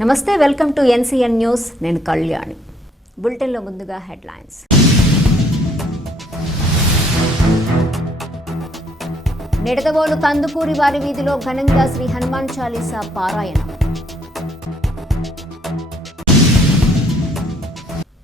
నమస్తే welcome to NCN news. నేను కళ్యాణి. బులెటిన్లో ముందుగా హెడ్లైన్స్. నిడదవోలు కందుకూరి వారి వీధిలో ఘనంగా శ్రీ హనుమాన్ చాలీసా పారాయణం.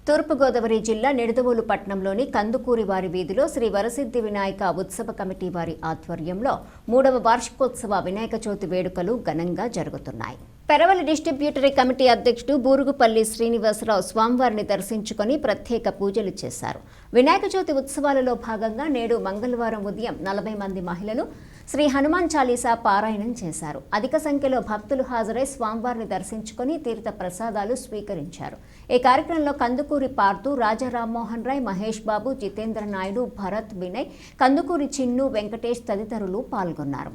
తూర్పుగోదావరి జిల్లా నిడదవోలు పట్టణంలోని కందుకూరి వారి వీధిలో శ్రీ వరసిద్ధి వినాయక ఉత్సవ కమిటీ వారి ఆధ్వర్యంలో మూడవ వార్షికోత్సవ వినాయక చవితి వేడుకలు ఘనంగా జరుగుతున్నాయి. పెరవలి డిస్ట్రిబ్యూటరీ కమిటీ అధ్యక్షుడు బూరుగుపల్లి శ్రీనివాసరావు స్వామివారిని దర్శించుకొని ప్రత్యేక పూజలు చేశారు. వినాయక చవితి ఉత్సవాలలో భాగంగా నేడు మంగళవారం ఉదయం నలభై మంది మహిళలు శ్రీ హనుమాన్ చాలీసా పారాయణం చేశారు. అధిక సంఖ్యలో భక్తులు హాజరై స్వామివారిని దర్శించుకొని తీర్థ ప్రసాదాలు స్వీకరించారు. ఈ కార్యక్రమంలో కందుకూరి పార్తు రాజా రామ్మోహన్ రాయ్ మహేష్ బాబు జితేంద్ర నాయుడు భరత్ వినయ్ కందుకూరి చిన్ను వెంకటేష్ తదితరులు పాల్గొన్నారు.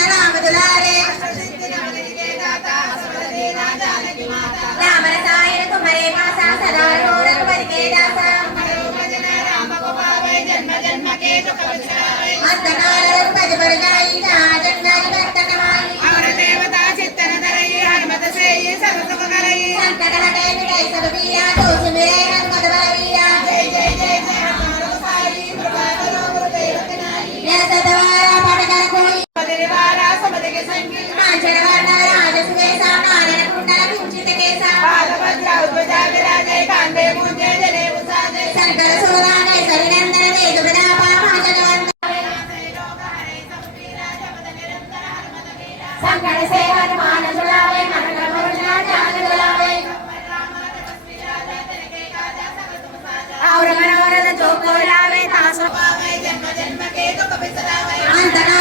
సమదిరివారా సమదిగ సంఖ్య కాంచనవర్ణ రాజసువేశ నారణ కుండల కుంచిత కేశ. పాదభద్ర ఉద్భుజాభి రాజే కాందే ముందే జనే ఉసాదే. శంకర సోరానే సరినందన వేద ప్రదాపా మహజగవంత సంకట సేవన మానసులావే మనక మరుణ జాగరులావే ఔరమనవరద జోకోలావే తాసపావే జన్మ జన్మ కేక కపిసరావే అంతనా